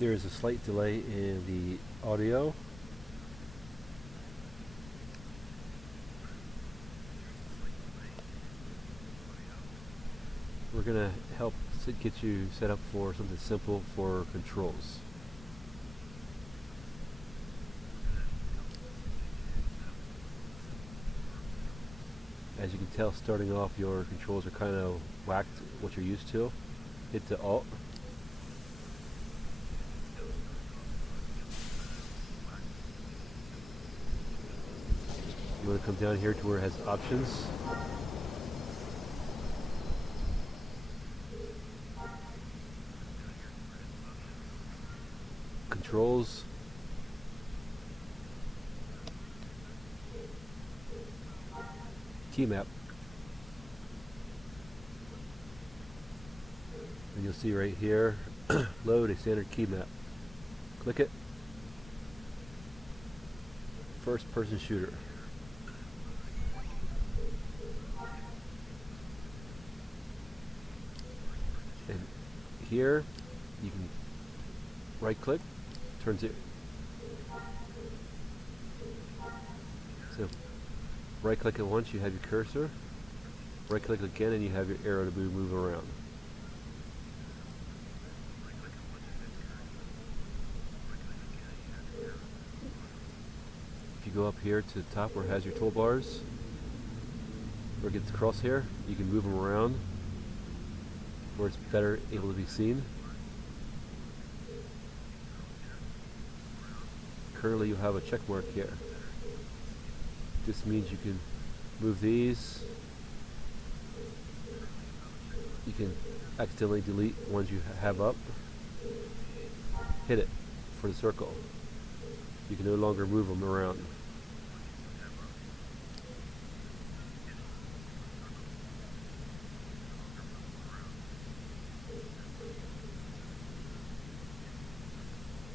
There is a slight delay in the audio. We're going to help get you set up for something simple for controls. As you can tell, starting off, your controls are kind of whacked what you're used to. Hit the Alt. You want to come down here to where it has options. Controls. Key map. And you'll see right here, load a standard key map. Click it. First person shooter. And here you can right click, turns it. So right click it once, you have your cursor. Right click again and you have your arrow to move around. If you go up here to the top where it has your toolbars, where it gets the crosshair, you can move them around where it's better able to be seen. Currently you have a check mark here. This means you can move these. You can accidentally delete ones you have up. Hit it for the circle. You can no longer move them around.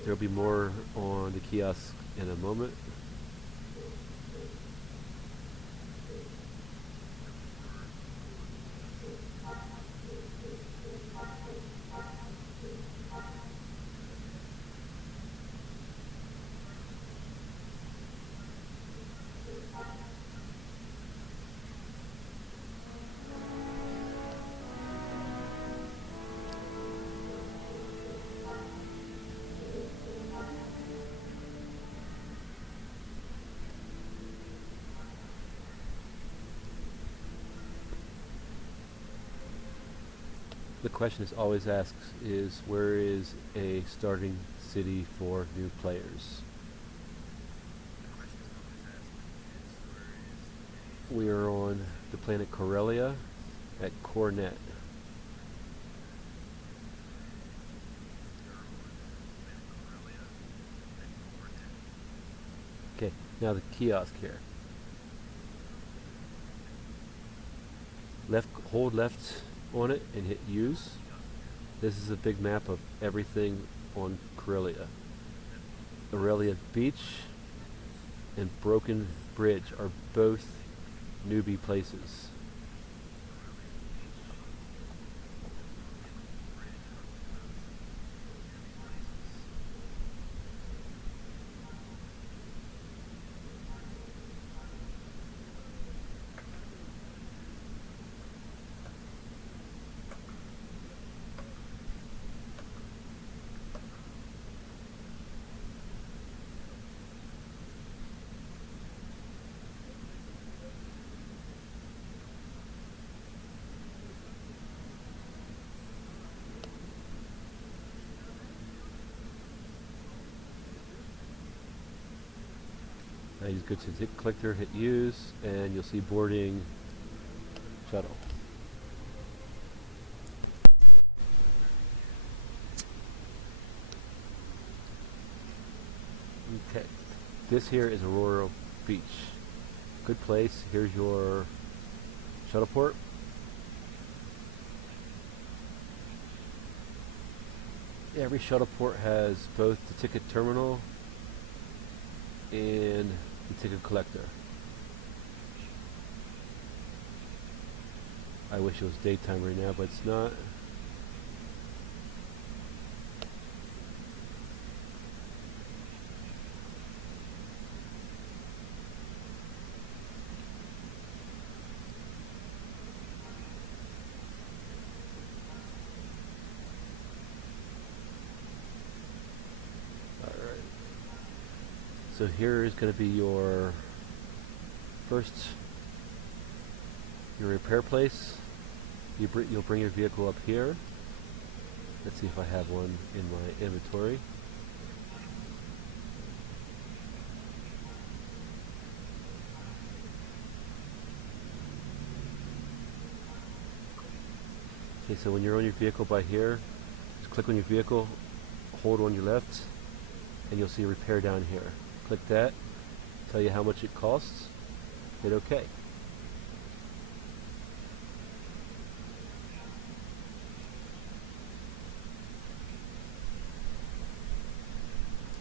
There'll be more on the kiosk in a moment. The question is always asked is, where is a starting city for new players? We are on the planet Corellia at Cornet. Okay, now the kiosk here. Hold left on it and hit use. This is a big map of everything on Corellia. Aurelia Beach and Broken Bridge are both newbie places. Now you go to click there, hit use, and you'll see boarding shuttle. Okay, this here is Aurora Beach. Good place. Here's your shuttle port. Every shuttle port has both the ticket terminal and the ticket collector. I wish it was daytime right now, but it's not. So here is going to be your first, your repair place. You'll bring your vehicle up here. Let's see if I have one in my inventory. Okay, so when you're on your vehicle by here, just click on your vehicle, hold on your left, and you'll see repair down here. Click that, tell you how much it costs, hit OK.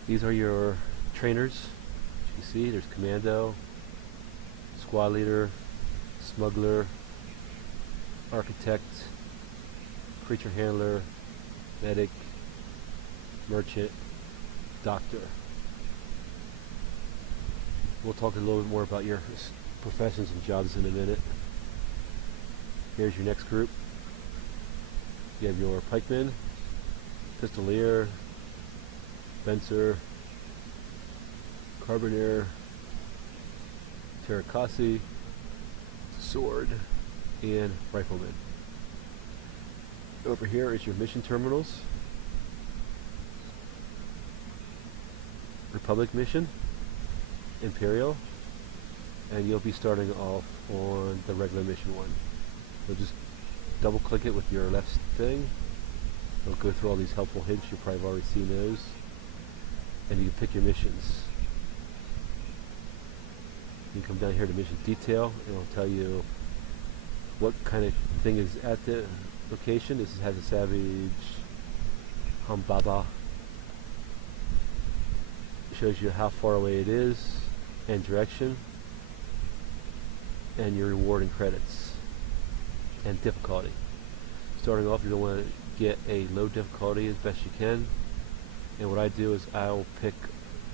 These are your trainers. As you can see, there's Commando, Squad Leader, Smuggler, Architect, Creature Handler, Medic, Merchant, Doctor. We'll talk a little bit more about your professions and jobs in a minute. Here's your next group. You have your Pikeman, Pistolier, Fencer, Carbineer, Terracassi, Sword, and Rifleman. Over here is your mission terminals. Republic mission, Imperial, and you'll be starting off on the regular mission one. So just double click it with your left thing. It'll go through all these helpful hints. You've probably already seen those. And you can pick your missions. You come down here to mission detail, and it'll tell you what kind of thing is at the location. This has a Savage Hambaba. It shows you how far away it is, and direction, and your reward and credits, and difficulty. Starting off, you're going to want to get a low difficulty as best you can. And what I do is I'll pick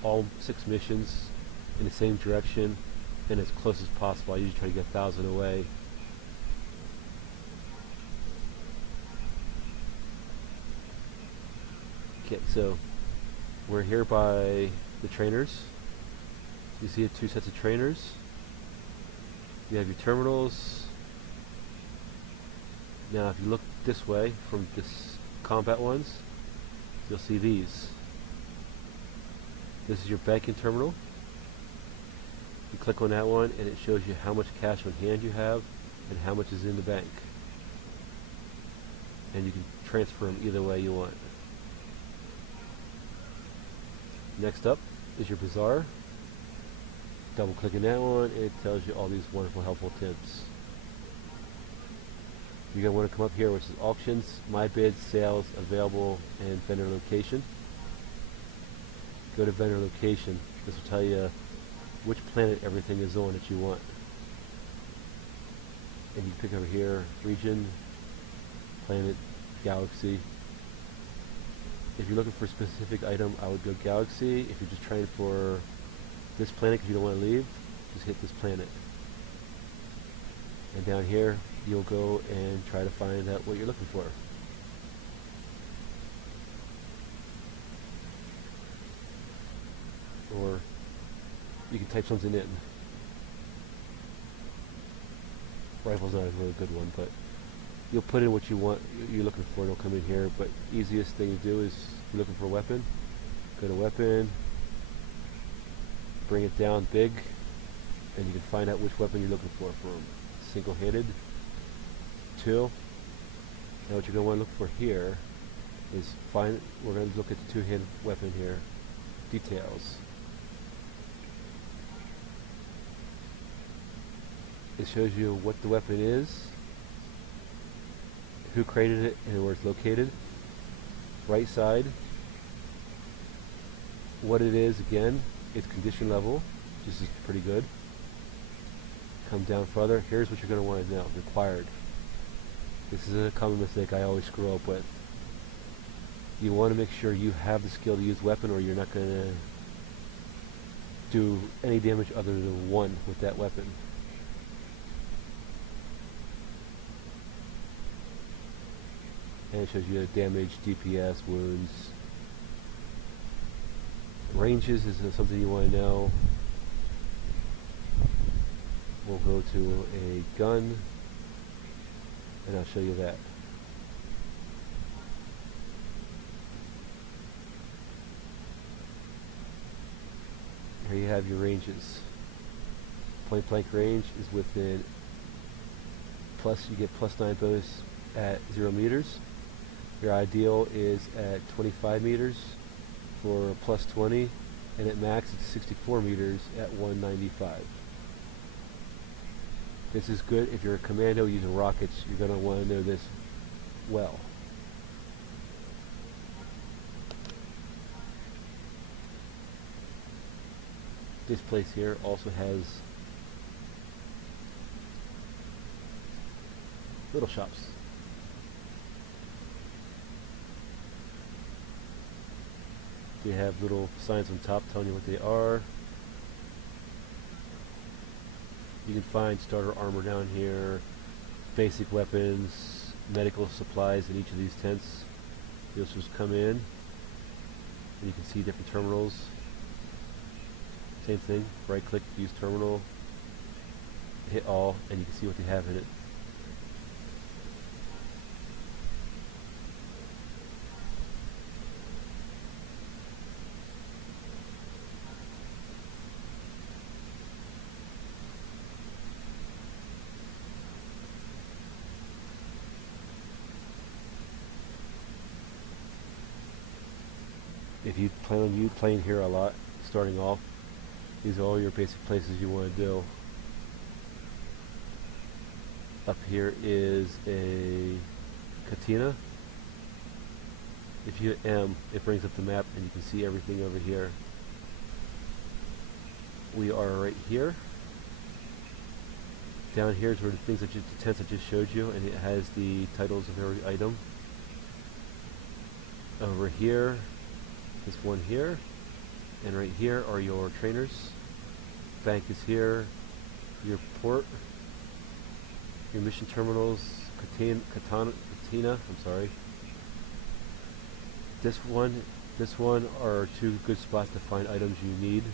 all 6 missions in the same direction and as close as possible. I usually try to get 1,000 away. Okay, so we're here by the trainers. You see 2 sets of trainers. You have your terminals. Now if you look this way from this combat ones, you'll see these. This is your banking terminal. You click on that one and it shows you how much cash on hand you have and how much is in the bank. And you can transfer them either way you want. Next up is your bazaar. Double clicking that one and it tells you all these wonderful helpful tips. You're going to want to come up here which is auctions, my bids, sales, available, and vendor location. Go to vendor location. This will tell you which planet everything is on that you want. And you pick over here, region, planet, galaxy. If you're looking for a specific item, I would go galaxy. If you're just trying for this planet because you don't want to leave, just hit this planet. And down here, you'll go and try to find out what you're looking for. Or you can type something in. Rifle's not a really good one, but you'll put in what you want, you're looking for, and it'll come in here. But easiest thing to do is if you're looking for a weapon, go to weapon, bring it down big, and you can find out which weapon you're looking for from single-handed, 2. Now what you're going to want to look for here is we're going to look at the 2-handed weapon here, details. It shows you what the weapon is, who created it, and where it's located. Right side, what it is again, its condition level, this is pretty good. Come down further, here's what you're going to want to know, required. This is a common mistake I always screw up with. You want to make sure you have the skill to use weapon or you're not going to do any damage other than 1 with that weapon. And it shows you damage, DPS, wounds. Ranges is something you want to know. We'll go to a gun, and I'll show you that. Here you have your ranges. Point blank range is within you get +9 bonus at 0 meters. Your ideal is at 25 meters for +20, and at max it's 64 meters at 195. This is good if you're a commando using rockets. You're going to want to know this well. This place here also has little shops. They have little signs on top telling you what they are. You can find starter armor down here, basic weapons, medical supplies in each of these tents. You'll just come in and you can see different terminals. Same thing, right click, use terminal, hit all, and you can see what they have in it. If you plan on playing here a lot, starting off, these are all your basic places you want to do. Up here is a Katina. If you hit M, it brings up the map and you can see everything over here. We are right here. Down here is where the tents I just showed you, and it has the titles of every item. Over here, this one here, and right here are your trainers. Bank is here, your port, your mission terminals, Katina, I'm sorry. This one are two good spots to find items you need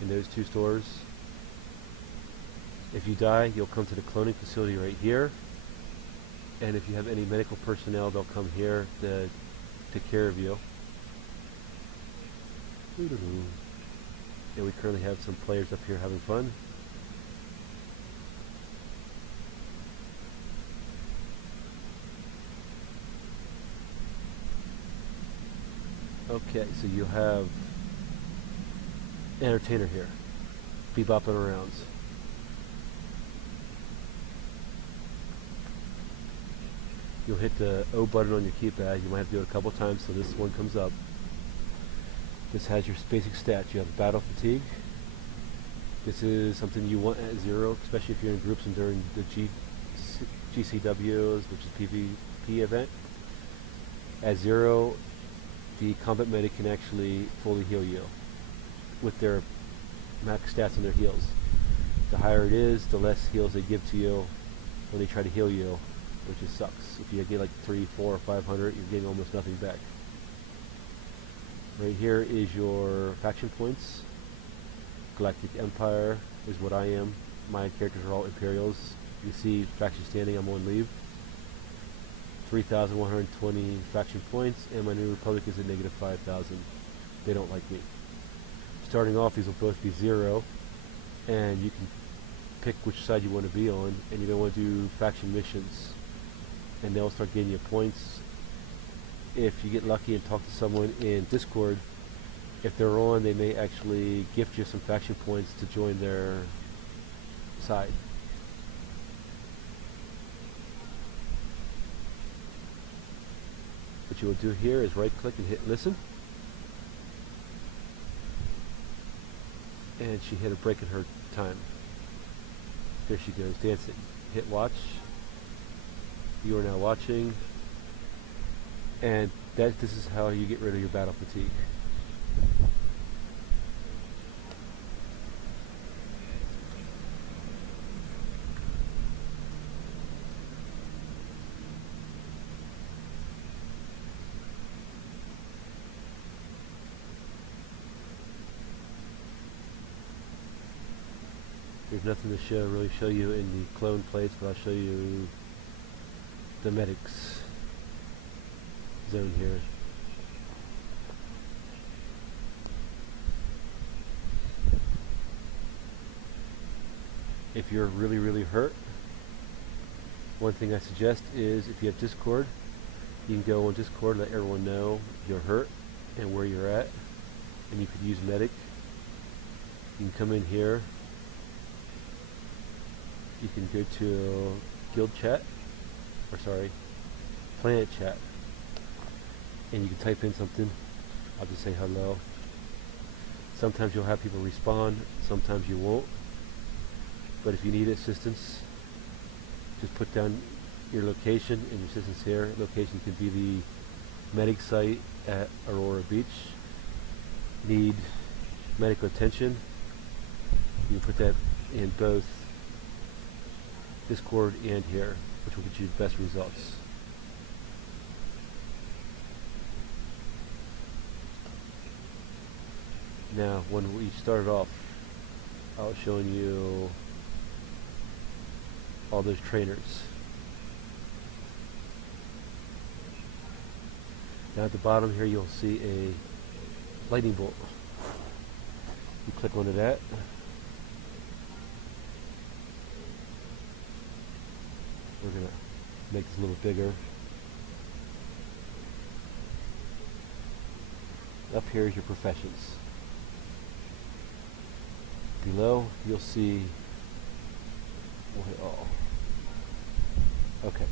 in those two stores. If you die, you'll come to the cloning facility right here, and if you have any medical personnel, they'll come here to take care of you. And we currently have some players up here having fun. Okay, so you have entertainer here, bebopping around. You'll hit the O button on your keypad. You might have to do it a couple times so this one comes up. This has your basic stats. You have battle fatigue. This is something you want at 0, especially if you're in groups and during the GCWs, which is PvP event. At 0, the combat medic can actually fully heal you with their max stats on their heals. The higher it is, the less heals they give to you when they try to heal you, which just sucks. If you get like 3, 4, or 500, you're getting almost nothing back. Right here is your faction points. Galactic Empire is what I am. My characters are all Imperials. You see faction standing, I'm on leave. 3,120 faction points, and my New Republic is at -5,000. They don't like me. Starting off, these will both be 0, and you can pick which side you want to be on, and you're going to want to do faction missions, and they'll start getting you points. If you get lucky and talk to someone in Discord, if they're on, they may actually gift you some faction points to join their side. What you will do here is right click and hit listen. And she hit a break in her time. There she goes, dancing. Hit watch. You are now watching. And this is how you get rid of your battle fatigue. There's nothing to really show you in the clone plates, but I'll show you the medics zone here. If you're really hurt, one thing I suggest is if you have Discord, you can go on Discord, let everyone know you're hurt and where you're at, and you could use medic. You can come in here, you can go to guild chat, or sorry, planet chat, and you can type in something. I'll just say hello. Sometimes you'll have people respond, sometimes you won't. But if you need assistance, just put down your location and your assistance here. Location could be the medic site at Aurora Beach. Need medical attention, you can put that in both Discord and here, which will get you the best results. Now, when we started off, I was showing you all those trainers. Now at the bottom here you'll see a lightning bolt. You click onto that. We're going to make this a little bigger. Up here is your professions. Below you'll see okay.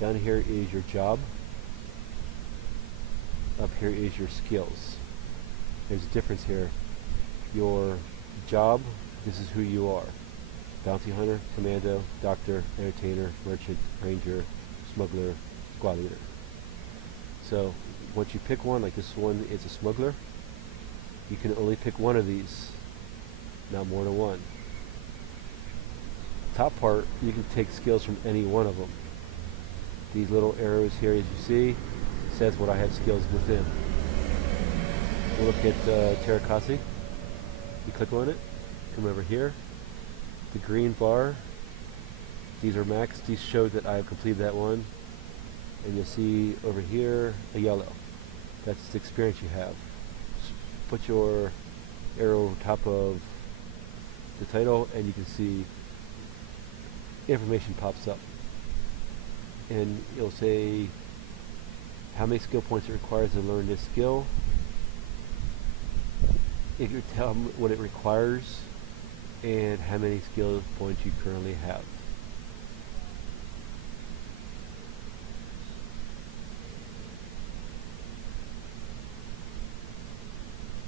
Down here is your job. Up here is your skills. There's a difference here. Your job, this is who you are. Bounty hunter, commando, doctor, entertainer, merchant, ranger, smuggler, squad leader. So once you pick one, like this one is a smuggler, you can only pick one of these, not more than one. Top part, you can take skills from any one of them. These little arrows here, as you see, says what I have skills within. We'll look at Terrakasi. You click on it, come over here. The green bar, these are max. These show that I have completed that one. And you'll see over here a yellow. That's the experience you have. Just put your arrow over top of the title and you can see information pops up. And it'll say how many skill points it requires to learn this skill. It will tell them what it requires and how many skill points you currently have.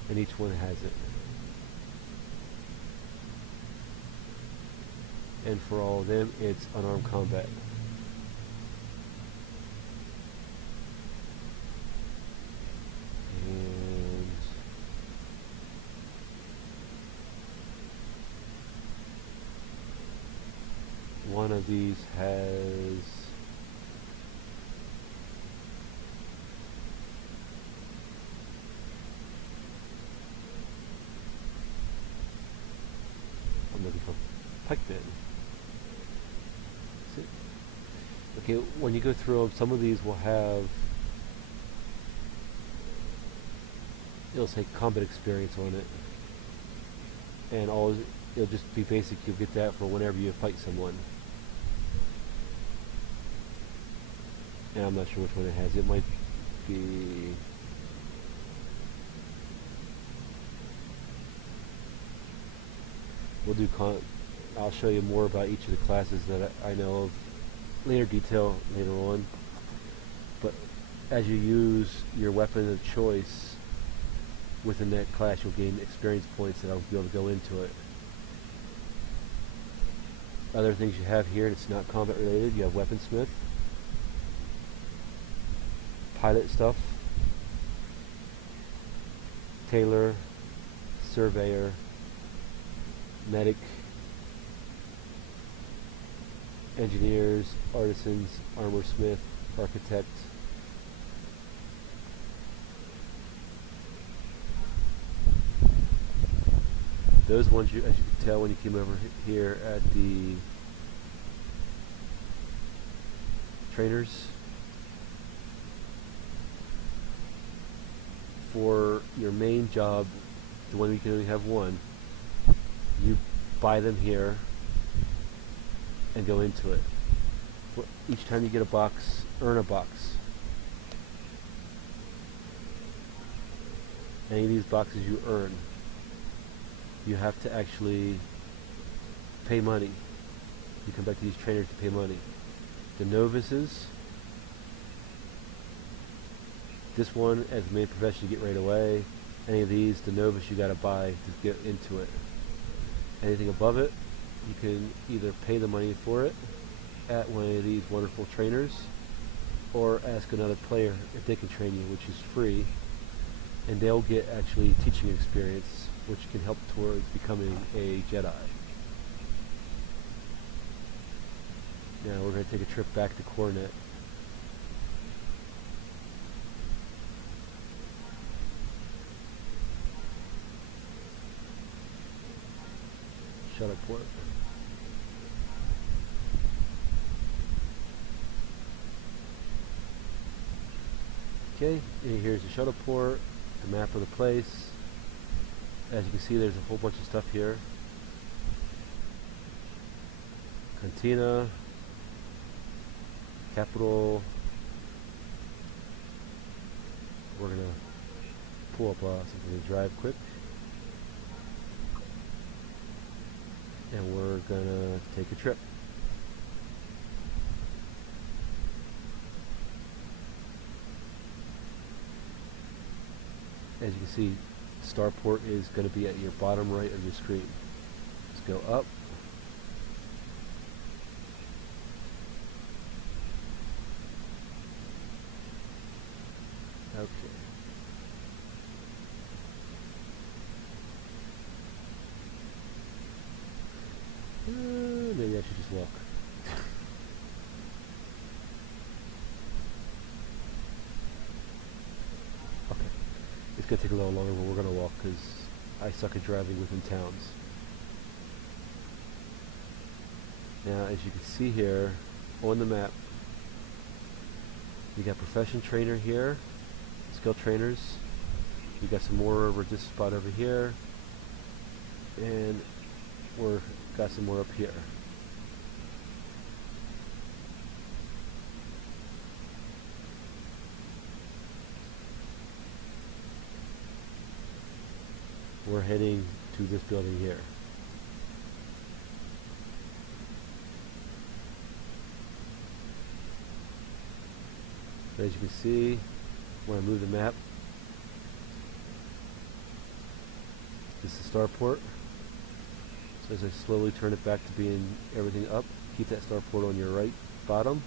And each one has it. And for all of them, it's unarmed combat. And one of these has I'm looking for pikemen. Okay, when you go through them, some of these will have, it'll say combat experience on it, and all it'll just be basic. You'll get that for whenever you fight someone. And I'm not sure which one it has. It might be I'll show you more about each of the classes that I know of later detail later on. But as you use your weapon of choice within that class, you'll gain experience points that I'll be able to go into it. Other things you have here, it's not combat related. You have weaponsmith, pilot stuff, tailor, surveyor, medic, engineers, artisans, armor smith, architect, Those ones, as you can tell when you came over here at the trainers, for your main job, the one you can only have one, you buy them here and go into it. For each time you get a box, earn a box. Any of these boxes you earn, you have to actually pay money. You come back to these trainers to pay money. The novices, this one as the main profession you get right away. Any of these, the novice, you gotta buy to get into it. Anything above it, you can either pay the money for it at one of these wonderful trainers, or ask another player if they can train you, which is free, and they'll get actually teaching experience, which can help towards becoming a Jedi. Now we're going to take a trip back to Coronet. Shuttle port. Okay, and here's the shuttle port, the map of the place. As you can see, there's a whole bunch of stuff here. Cantina, Capitol. We're gonna pull up something to drive quick, and we're gonna take a trip. As you can see, Starport is going to be at your bottom right of your screen. Let's go up. Okay. Maybe I should just walk. Okay. It's going to take a little longer, but we're going to walk because I suck at driving within towns. Now, as you can see here on the map, you got profession trainer here, skill trainers. You got some more over this spot over here, and we're got some more up here. We're heading to this building here. As you can see, when I move the map, this is the starport. So as I slowly turn it back to being everything up, keep that starport on your right bottom.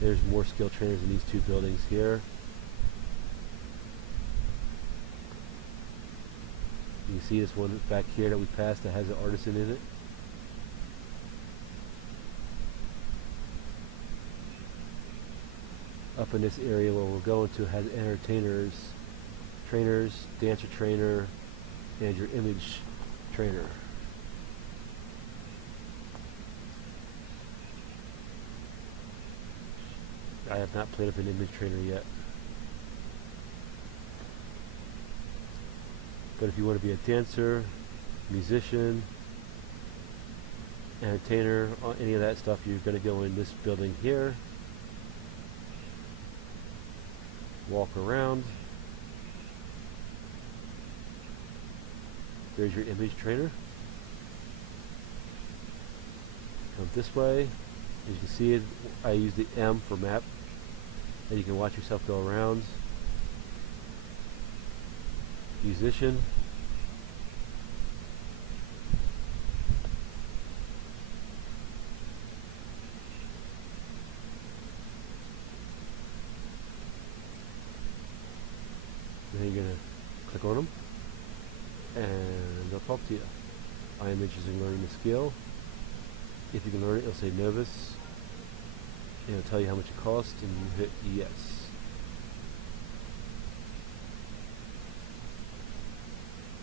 There's more skill trainers in these two buildings here. You can see this one back here that we passed that has an artisan in it. Up in this area where we're going to has entertainers, trainers, dancer trainer, and your image trainer. I have not played with an image trainer yet. But if you want to be a dancer, musician, entertainer, any of that stuff, you're going to go in this building here. Walk around. There's your image trainer. Come this way. As you can see, it, I use the M for map. And you can watch yourself go around. Musician. Then you're going to click on them and they'll talk to you. I am interested in learning the skill. If you can learn it, it'll say novice. and it'll tell you how much it costs, and you hit yes.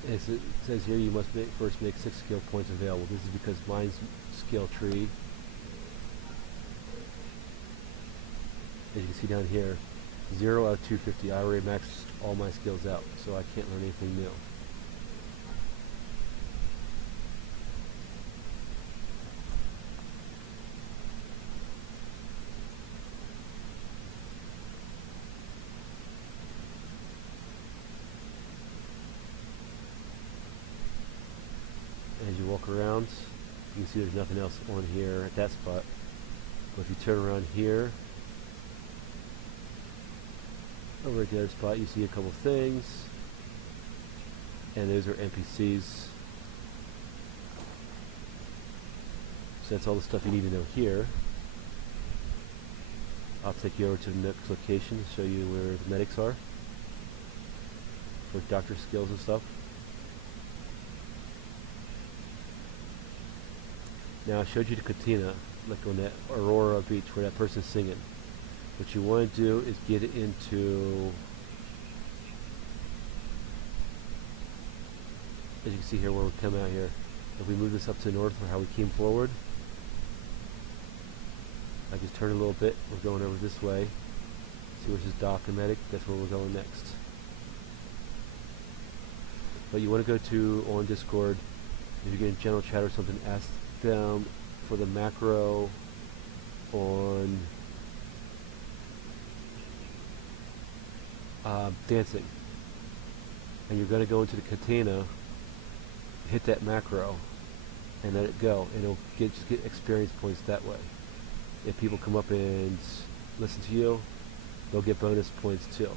As it says here, you must first make 6 skill points available. This is because mine's skill tree, as you can see down here, 0 out of 250. I already maxed all my skills out, so I can't learn anything new. As you walk around, you can see there's nothing else on here at that spot. But if you turn around here, over at the other spot, you see a couple things, and those are NPCs. So that's all the stuff you need to know here. I'll take you over to the next location to show you where the medics are for doctor skills and stuff. Now I showed you the Katina, like on that Aurora Beach where that person's singing. What you want to do is get it into, as you can see here where we come out here, if we move this up to the north for how we came forward, I just turn a little bit, we're going over this way. See where this is Doc and Medic, that's where we're going next. But you want to go to, on Discord, if you get in general chat or something, ask them for the macro on dancing. And you're going to go into the Katana, hit that macro, and let it go, and it'll just get experience points that way. If people come up and listen to you, they'll get bonus points too.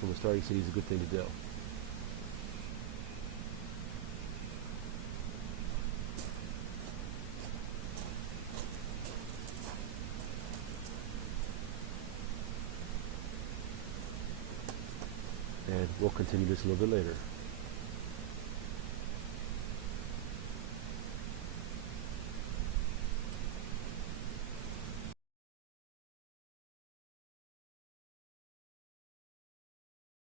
From a starting city is a good thing to do. And we'll continue this a little bit later.